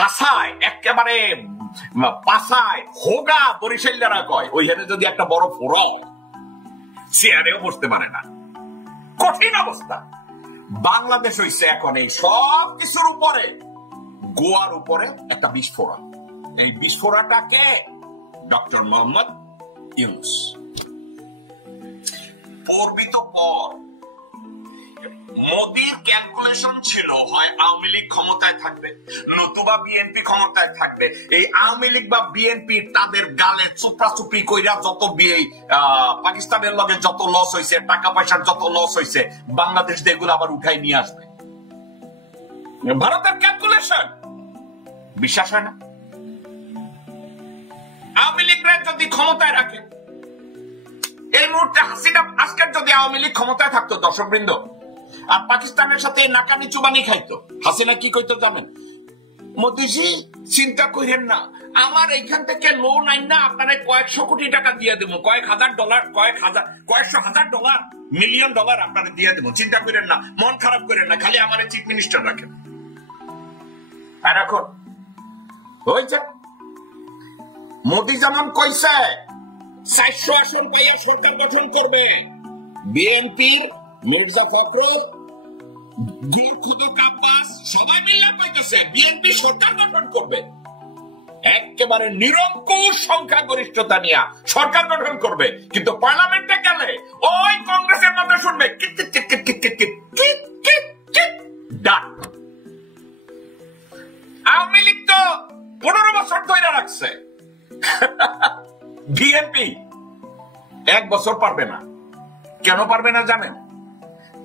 পাশায় একেবারে পাশায় হোগা বরিশাল্লারা কয়, ওইখানে যদি একটা বড় ফোড়া চেয়ারেও বসতে পারে না, কঠিন অবস্থা। বাংলাদেশ হইছে এখন এই সব কিছুর উপরে, গোয়ার উপরে একটা বিস্ফোরণ। এই বিস্ফোরণটাকে ডক্টর মোহাম্মদ ইউনূস পড়বি তো পর। মোদির ক্যালকুলেশন ছিল হয় আওয়ামী লীগ ক্ষমতায় থাকবে নতুবা বিএনপি ক্ষমতায় থাকবে। এই আওয়ামী লীগ বা বিএনপি তাদের গালে চুপড়াচুপড়ি কইরা যত পাকিস্তানের লগে যত লস হয়েছে, টাকা পয়সার যত লস হয়েছে, বাংলাদেশ এগুলো আবার উঠাই নিয়ে আসবে। ভারতের ক্যালকুলেশন বিশ্বাস হয় না। আওয়ামী লীগরা যদি ক্ষমতায় রাখে, এই মুহূর্তে হাসিনা আজকের যদি আওয়ামী লীগ ক্ষমতায় থাকতো দর্শকবৃন্দ, আর পাকিস্তানের সাথে নাকানি চুবানি খাইতো, হাসিনা কি কইতো জানেন? মোদিজি চিন্তা করেন না, আমার এইখান থেকে লোন আইন না আপনারা কয়েকশো কোটি টাকা দিয়ে দেবো, কয়েকশো হাজার ডলার, মিলিয়ন ডলার আপনারা দিয়ে দেবো, চিন্তা করেন না, মন খারাপ করেন না, খালি আমার চিফ মিনিস্টার রাখেন। আর এখন হয়েছে মোদি যেমন কইছে 400 আসন পাইয়া সরকার গঠন করবে, বিএনপির মির্জা ফখরুল, আব্বাস সবাই মিলে কইতেছে বিএনপি সরকার গঠন করবে, একেবারে নিরঙ্কুশ সংখ্যাগরিষ্ঠতা নিয়ে সরকার গঠন করবে। কিন্তু পার্লামেন্টে গেলে ওই কংগ্রেসের কথা শুনবে, আওয়ামী লীগ তো 15 বছর ধরে রাখছে, বিএনপি 1 বছর পারবে না। কেন পারবে না জানেন?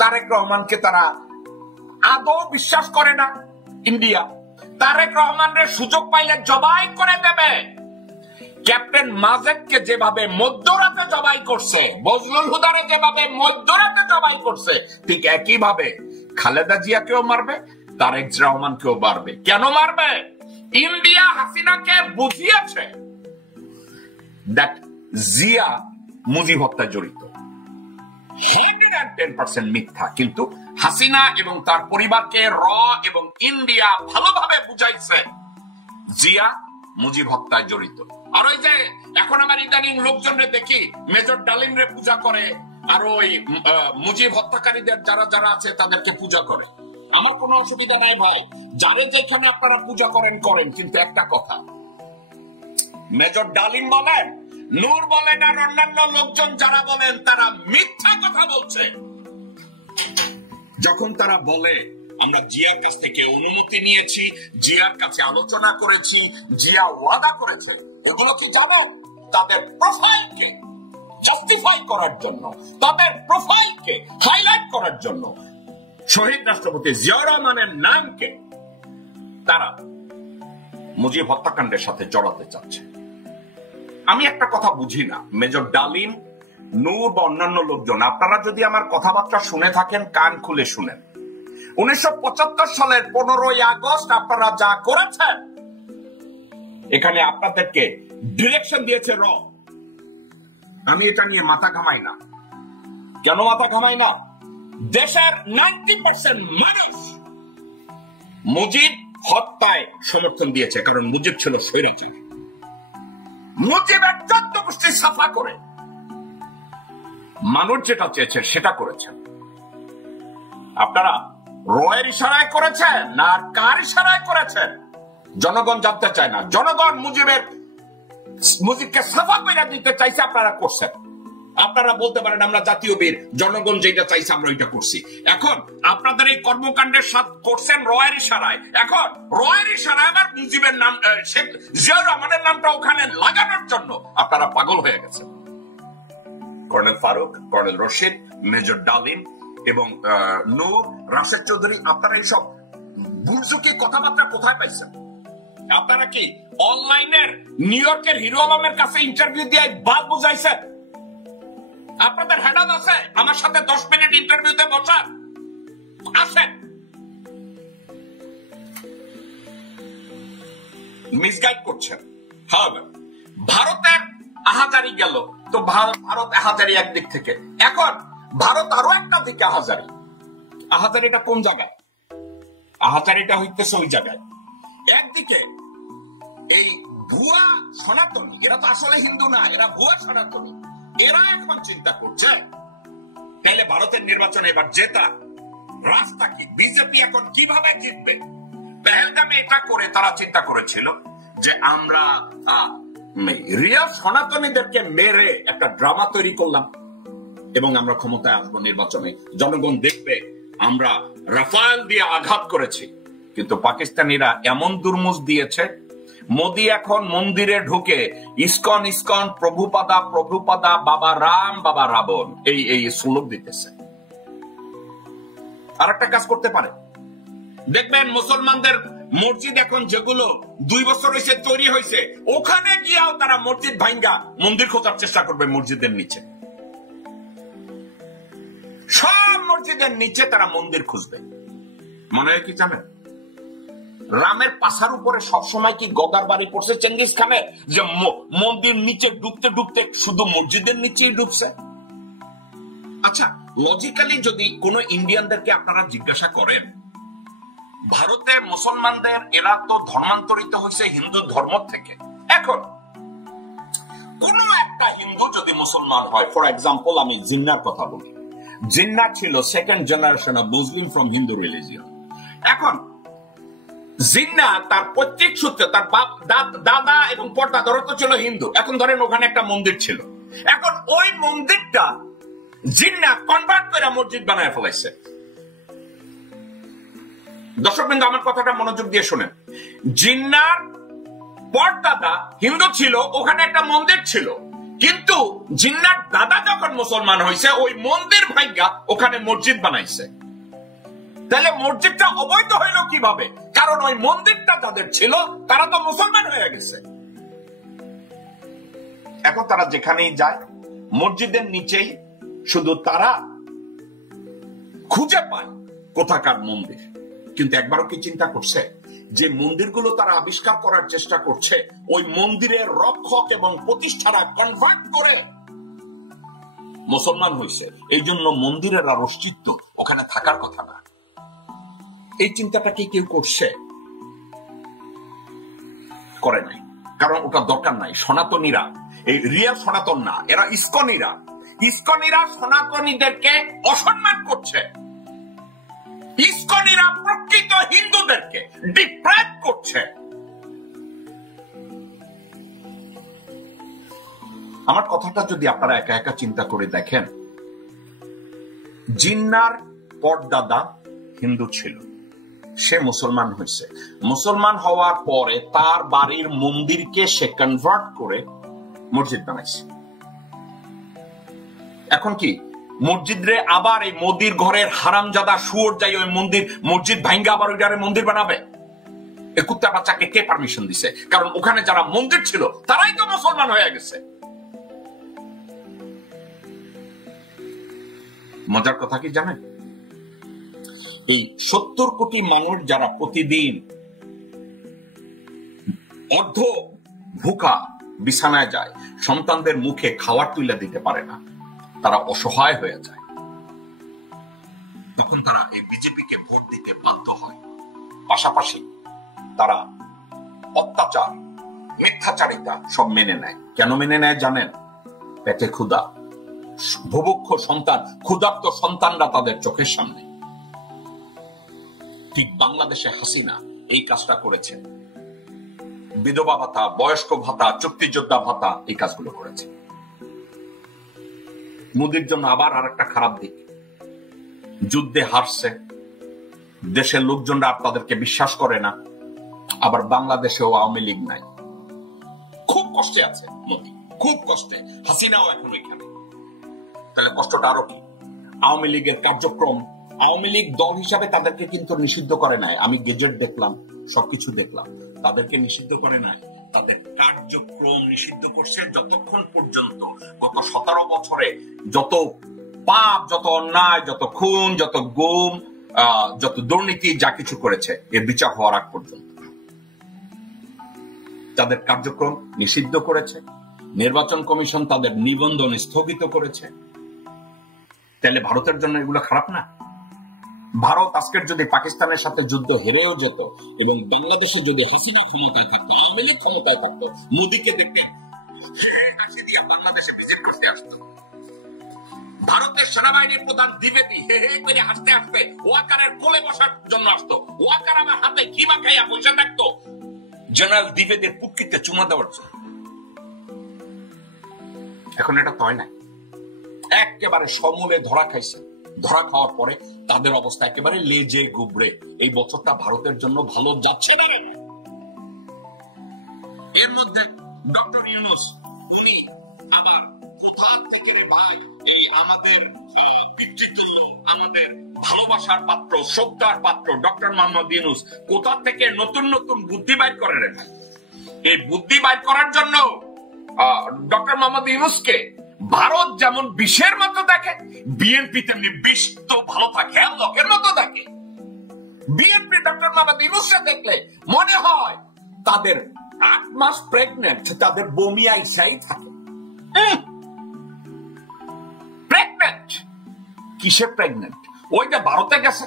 তারেক রহমানকে তারা আদৌ বিশ্বাস করে না। ইন্ডিয়া তারেক রহমানের সুযোগ পাইলে জবাই করে দেবে। ক্যাপ্টেন মাজেদকে যেভাবে মধ্যরাতে জবাই করছে, বজলুল হুদারে যেভাবে মধ্যরাতে জবাই করছে, ঠিক একই ভাবে খালেদা জিয়াকেও মারবে, তারেক রহমানকেও মারবে। কেন মারবে? ইন্ডিয়া হাসিনাকে বুঝিয়েছে দ্যাট জিয়া মুজিব হত্যায় জড়িত। 110% মিথ্যা, কিন্তু হাসিনা এবং তার পরিবারকে র এবং ইন্ডিয়া ভালোভাবে বুঝাইছে জিয়া মুজিব হত্যায় জড়িত। আর ওই যে এখন আমার ইদানিং লোকজনরে দেখি মেজর ডালিমরে পূজা করে, আর ওই মুজিব হত্যাকারীদের যারা যারা আছে তাদেরকে পূজা করে। আমার কোনো অসুবিধা নাই ভাই, যারা যেখানে আপনারা পূজা করেন করেন, কিন্তু একটা কথা, মেজর ডালিম বলেন, নূর বলেন, আর অন্যান্য লোকজন যারা বলেন, তারা মিথ্যা কথা বলছে। যখন তারা বলে আমরা জিয়ার কাছ থেকে অনুমতি নিয়েছি, জিয়ার কাছে আলোচনা করেছি, জিয়া ওয়াদা করেছে, এগুলো কি জানো? তাদের প্রোফাইলকে জাস্টিফাই করার জন্য, তাদের প্রোফাইলকে হাইলাইট করার জন্য, শহীদ রাষ্ট্রপতি জিয়াউর রহমানের নামকে তারা মুজিব হত্যাকাণ্ডের সাথে জড়াতে চাচ্ছে। আমি একটা কথা বুঝি না, মেজর ডালিম, নূর বা অন্যান্য লোকজন, আপনারা যদি আমার কথাবার্তা শুনে থাকেন কান খুলে শুনেন। 1975 সালের 15ই আগস্ট আপনারা যা করেছেন, এখানে আপনাদেরকে ডিরেকশন দিয়েছে র। আমি এটা নিয়ে মাথা ঘামাই না। কেন মাথা ঘামাই না? দেশের 90% মানুষ মুজিব হত্যায় সমর্থন দিয়েছে, কারণ মুজিব ছিল স্বৈরাচার। মুজিবের 14 গোষ্ঠী সাফা করে মানুষ যেটা চেয়েছে সেটা করেছেন। আপনারা রয়ের ইশারায় করেছেন না কার ইশারায় করেছেন জনগণ জানতে চায় না। জনগণ মুজিবকে সাফা করে দিতে চাইছে, আপনারা করছেন। আপনারা বলতে পারেন আমরা জাতীয় বীর, জনগণ যেটা চাইছে আমরা ওইটা করছি। এখন আপনাদের এই কর্মকাণ্ডের সাথে করছেন রয়ের ইশারায়। এখন রয়ের ইশারায় আবার মুজিবের নাম, শেখ জিয়াউর রহমানের নামটা ওখানে লাগানোর জন্য আপনারা পাগল হয়ে গেছেন। Colonel Farooq, colonel Rashid, major Dalim এবং নূর, রাশেদ চৌধুরী, আপনারা এইসব বুঝুকি কথাবার্তা কোথায় পাইছেন? আপনারা কি অনলাইনের নিউ ইয়র্কের হিরো আলমের কাছে ইন্টারভিউ দিয়ে বাদ বুঝাইছেন? আপনাদের হেডাল আছে আমার সাথে 10 মিনিট ইন্টারভিউতে বসার? আসেন। মিসগাইড করছেন। ভারতের আহাজারি গেল তো, ভারত আহাজারি একদিক থেকে, এখন ভারত আরো একটা দিকে আহাজারি। আহাজারিটা কোন জায়গায়? আহাজারিটা হইতেছে ওই জায়গায় একদিকে এই ভুয়া সনাতনী, এরা তো আসলে হিন্দু না, এরা ভুয়া সনাতনী, এরা এখন চিন্তা করছে তাহলে ভারতের নির্বাচনে এবার জেতা রাস্তা কি, বিজেপি এখন কিভাবে জিতবে। পেহেলগামে এটা করে তারা চিন্তা করেছিল যে আমরা রিয়াল সনাতনীদেরকে মেরে একটা ড্রামা তৈরি করলাম এবং আমরা ক্ষমতায় আসবো নির্বাচনে, জনগণ দেখবে আমরা রাফায়েল দিয়ে আঘাত করেছি। কিন্তু পাকিস্তানিরা এমন দুর্মুষ দিয়েছে, মোদি এখন মন্দিরে ঢুকে ইসকন ইসকন প্রভুপাদা প্রভুপাদা বাবা রাম বাবা রাবণ এই স্লোক দিতেছে। আর একটা কাজ করতে পারে, দেখবেন মুসলমানদের মসজিদ এখন যেগুলো 2 বছর হয়েছে তৈরি হয়েছে, ওখানে গিয়েও তারা মসজিদ ভাঙ্গা মন্দির খোঁজার চেষ্টা করবে মসজিদের নিচে। সব মসজিদের নিচে তারা মন্দির খুঁজবে। মনে হয় কি জানেন, রামের পাশার উপরে সবসময় কি গদার বাড়ি পড়ছে চেঙ্গিস খানের, যে মন্দির নিচে ডুবতে ডুবতে শুধু মসজিদের নিচেই ডুবছে। আচ্ছা, লজিক্যালি যদি কোন ইন্ডিয়ানদেরকে আপনারা জিজ্ঞাসা করেন, ভারতে মুসলমানদের এরা তো ধর্মান্তরিত হয়েছে হিন্দু ধর্ম থেকে, এখন কোন একটা হিন্দু যদি মুসলমান হয়, ফর এক্সাম্পল আমি জিন্নার কথা বলি, জিন্না ছিল 2nd generation of Muslim from Hindu religion. এখন জিন্না তার পৈতৃক সূত্রে তার বাপ দাদা এবং পরদাদারা তো ছিল হিন্দু, এখন ধরেন ওখানে একটা মন্দির ছিল, এখন ওই মন্দিরটা জিন্না কনভার্ট করে মসজিদ বানায় ফেলাইছে। দর্শক বিন্দু আমার কথাটা মনোযোগ দিয়ে শুনেন, জিন্নার পরদাদা হিন্দু ছিল, ওখানে একটা মন্দির ছিল, কিন্তু জিন্নার দাদা যখন মুসলমান হয়েছে ওই মন্দির ভাঙ্গা ওখানে মসজিদ বানাইছে। তাহলে মসজিদটা অবৈধ হইল কিভাবে? কারণ ওই মন্দিরটা যাদের ছিল তারা তো মুসলমান হয়ে গেছে। এখন তারা যেখানেই যায় মসজিদের নিচেই শুধু তারা খুঁজে পায় কোথাকার মন্দির। কিন্তু একবারও কি চিন্তা করছে যে মন্দিরগুলো তারা আবিষ্কার করার চেষ্টা করছে, ওই মন্দিরের রক্ষক এবং প্রতিষ্ঠারা কনভার্ট করে মুসলমান হয়েছে, এই জন্য মন্দিরের আর অস্তিত্ব ওখানে থাকার কথা না। এই চিন্তাটা কি কেউ করছে? করে নাই, কারণ ওটা দরকার নাই। সনাতনীরা, এই রিয়াল সনাতন না, এরা ইসকনিরা সনাতনীদেরকে অসম্মান করছে, ইসকনিরা প্রকৃত হিন্দুদেরকে ডিপ্রাইভ করছে। আমার কথাটা যদি আপনারা একা একা চিন্তা করে দেখেন, জিন্নার পরদাদা হিন্দু ছিল, সে মুসলমান হয়েছে, মুসলমান হওয়ার পরে তার বাড়ির মন্দিরকে সে কনভার্ট করে মসজিদ বানাইছে। এখন কি মসজিদে আবার এই মোদির ঘরের হারামজাদা শুয়োর যাই ওই মসজিদ ভাঙ্গা আবার ওইটারে মন্দির বানাবে? এই কুত্তা বাচ্চাকে কে পারমিশন দিছে? কারণ ওখানে যারা মন্দির ছিল তারাই তো মুসলমান হয়ে গেছে। মজার কথা কি জানেন, এই 70 কোটি মানুষ যারা প্রতিদিন অর্ধ ভুকা বিছানায় যায়, সন্তানদের মুখে খাবার তুলে দিতে পারে না, তারা অসহায় হয়ে যায়, তখন তারা এই বিজেপিকে ভোট দিতে বাধ্য হয়। পাশাপাশি তারা অত্যাচার, মিথ্যাচারিতা সব মেনে নেয়। কেন মেনে নেয় জানেন? পেটে ক্ষুধা, ভুভুক্ষ সন্তান, ক্ষুধার্ত সন্তানরা তাদের চোখের সামনে। ঠিক বাংলাদেশে হাসিনা এই কাজটা করেছে, বিধবা ভাতা, বয়স্ক ভাতা, চুক্তিযোদ্ধা ভাতা, এই কাজগুলো করেছে। মোদির জন্য আবার আর একটা খারাপ দিক, যুদ্ধে হারছে, দেশের লোকজনরা আর তাদেরকে বিশ্বাস করে না, আবার বাংলাদেশেও আওয়ামী লীগ নাই, খুব কষ্টে আছে মোদি, খুব কষ্টে। হাসিনাও এখন ওইখানে, তাহলে কষ্টটা আরো কি? আওয়ামী লীগের কার্যক্রম, আওয়ামী লীগ দল হিসাবে তাদেরকে কিন্তু নিষিদ্ধ করে নাই, আমি গেজেট দেখলাম, সবকিছু দেখলাম, তাদেরকে নিষিদ্ধ করে নাই, তাদের কার্যক্রম নিষিদ্ধ করছে যতক্ষণ পর্যন্ত গত 17 বছরে যত পাপ, যত অন্যায়, যত খুন, যত গুম, যত দুর্নীতি যা কিছু করেছে এর বিচার হওয়ার আগ পর্যন্ত তাদের কার্যক্রম নিষিদ্ধ করেছে। নির্বাচন কমিশন তাদের নিবন্ধন স্থগিত করেছে। তাহলে ভারতের জন্য এগুলো খারাপ না? ভারত আজকের যদি পাকিস্তানের সাথে যুদ্ধ হেরেও যেত এবং বাংলাদেশে যদি হাসিনা ক্ষমতায় থাকতো, আওয়ামী লীগ ক্ষমতায় থাকতো, মোদীকে দেখতে বাংলাদেশে ভিজিট করতে আসতো। ভারতের সেনাবাহিনীর প্রধান দ্বিবেদী হে হে করে হাসতে হাসতে ওয়াকারের কোলে বসার জন্য আসতো। ওয়াকার আমার হাতে কিমা খাইয়া পয়সা থাকতো জেনারেল দ্বিবেদীর পুটকিতে চুমা দেওয়ার জন্য। এখন এটা তয় নাই, একেবারে সমূলে ধরা খাইছে। ধরা খাওয়ার পরে তাদের অবস্থা একেবারে লেজে গুবরে। এই বছরটা ভারতের জন্য ভালো যাচ্ছে না। এর মধ্যে ডক্টর ইউনূস উনি আবার কোথা থেকে রে ভাই এই আমাদের পিতৃতুল্য, আমাদের ভালোবাসার পাত্র, শ্রদ্ধার পাত্র ডক্টর মোহাম্মদ ইউনূস কোথা থেকে নতুন নতুন বুদ্ধি বাইর করে রে ভাই। এই বুদ্ধি বাইর করার জন্য ডক্টর মোহাম্মদ ইউনূসকে ভারত যেমন বিষের মতো দেখে, বিএনপি তেমনি বিষ তো ভালো থাকে লোকের মতো দেখে। বিএনপি ডক্টর মোহাম্মদ ইউনূসকে দেখলে মনে হয় তাদের 8 মাস প্রেগনেন্ট, তাদের বমি আইসাই থাকে। প্রেগনেন্ট কিসে প্রেগনেন্ট? ওই যে ভারতে গেছে,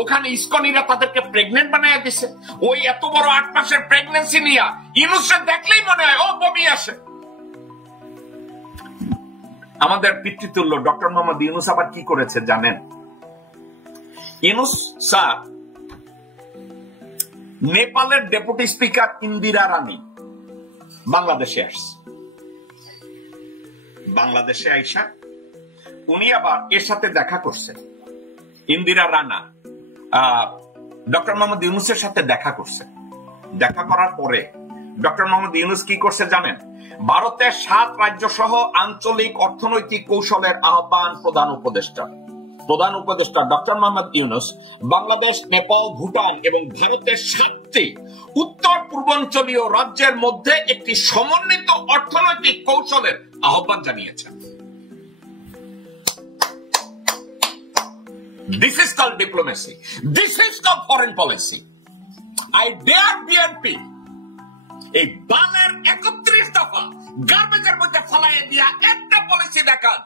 ওখানে ইসকনিরা তাদেরকে প্রেগনেন্ট বানায় দিছে। ওই এত বড় 8 মাসের প্রেগনেন্সি নিয়ে ইউনূসকে দেখলেই মনে হয় ও বমি আসে। আমাদের পিতৃতুল্য ডক্টর মোহাম্মদ ইউনূস আবার কি করেছে জানেন? ইউনূস স্যার নেপালের ডেপুটি স্পিকার ইন্দিরা রানী বাংলাদেশে আসছে। বাংলাদেশে আইসা উনি আবার এর সাথে দেখা করছে। ইন্দিরা রানা ডক্টর মোহাম্মদ ইউনূসের সাথে দেখা করছে। দেখা করার পরে ডক্টর মোহাম্মদ ইউনূস কি করছে জানেন? ভারতের 7 রাজ্য সহ আঞ্চলিক অর্থনৈতিক কৌশলের আহ্বান প্রধান উপদেষ্টা ডক্টর মোহাম্মদ ইউনূস বাংলাদেশ, নেপাল, ভুটান এবং ভারতের 7টি উত্তর পূর্বাঞ্চলীয় রাজ্যের মধ্যে একটি সমন্বিত অর্থনৈতিক কৌশলের আহ্বান জানিয়েছেন। This is called diplomacy. This is called foreign policy. I dare BNP এই বালের 31 দফা গার্বেজের মধ্যে ফেলাইয়ে দিয়া একটা পলিসি দেখান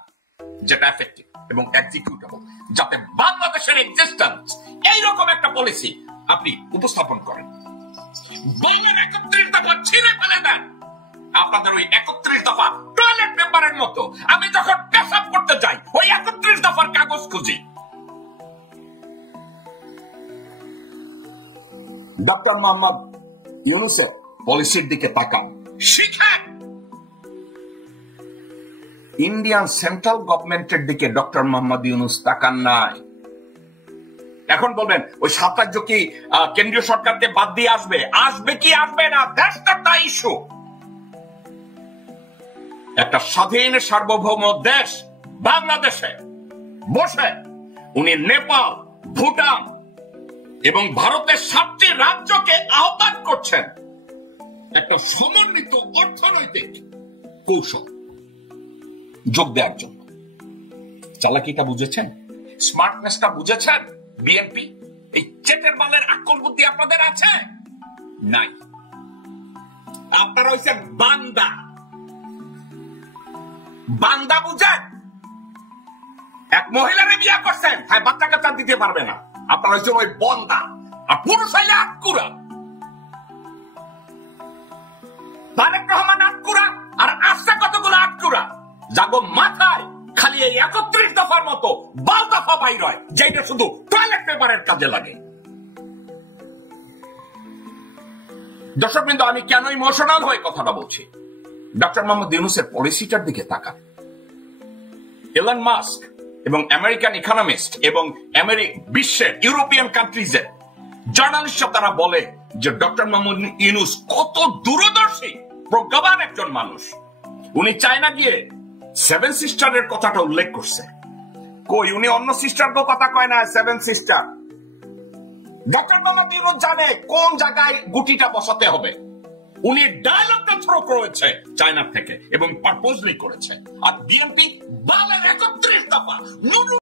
যেটা এফেক্টিভ এবং এক্সিকিউটেবল, যাতে বাংলাদেশের এক্সিস্টেন্স এইরকম একটা পলিসি আপনি উপস্থাপন করেন। বালের 31 দফা ছিঁড়ে ফেলে দেন। আপনাদের ওই 31 দফা টয়লেট পেপারের মতো। আমি যখন পেশাব করতে যাই ওই 31 দফার কাগজ খুঁজি। ডক্টর মোহাম্মদ ইউনূসের পলিসির দিকে তাকান, শিখেন। ইন্ডিয়ান সেন্ট্রাল গভর্নমেন্টের দিকে ডক্টর মোহাম্মদ ইউনূস তাকান নাই। এখন বলবেন ওই 7 রাজ্য কি কেন্দ্রীয় সরকারকে বাদ দিয়ে আসবে কি আসবে না, দ্যাটস দ্য ইস্যু। একটা স্বাধীন সার্বভৌম দেশ বাংলাদেশে বসে উনি নেপাল, ভুটান এবং ভারতের 7টি রাজ্যকে আহ্বান করছেন একটা সমন্বিত অর্থনৈতিক কৌশল যোগ দেওয়ার জন্য। চালাকিটা বুঝেছেন? স্মার্টনেসটা বুঝেছেন? বিএনপি এই চেটের বালের আকল বুদ্ধি আপনাদের আছে নাই। আপনারা হইছেন বান্দা বুঝেন? এক মহিলারে বিয়ে করছেন, হ্যাঁ বাচ্চা কাচ্চা দিতে পারবে না। আপনারা হচ্ছেন ওই বন্দা। আর পুরুষ হইলে আটকুরা। তারেক রহমান আটকুরা আর আসছে কতগুলো আটকুরা, যাগো মাথায় খালি এই 31 দফার মতো বাল দফা বাইর হয়, যেটা শুধু টয়লেট পেপারের কাজে লাগে। দর্শকবৃন্দ, আমি কেন ইমোশনাল হয়ে কথাটা বলছি? ডক্টর মোহাম্মদ ইউনূসের পলিসিটার দিকে তাকান। এলন মাস্ক এবং আমেরিকান ইকোনমিস্ট এবং বিশ্বের ইউরোপিয়ান কান্ট্রিজের জার্নালিস্ট তারা বলে যে ডক্টর মোহাম্মদ ইউনূস কত দূরদর্শী, প্রজ্ঞাবান একজন মানুষ। উনি চায়না গিয়ে 7 সিস্টারের কথাটা উল্লেখ করছে। কই, উনি অন্য সিস্টারদের কথা কয় না, 7 সিস্টার। ডক্টর মোহাম্মদ ইউনূস জানে কোন জায়গায় গুটিটা বসাতে হবে। উনি ডায়ালগটা থ্রো করেছে চায়না থেকে এবং পারপোজলি করেছে। আর বিএনপি বালের 31 দফা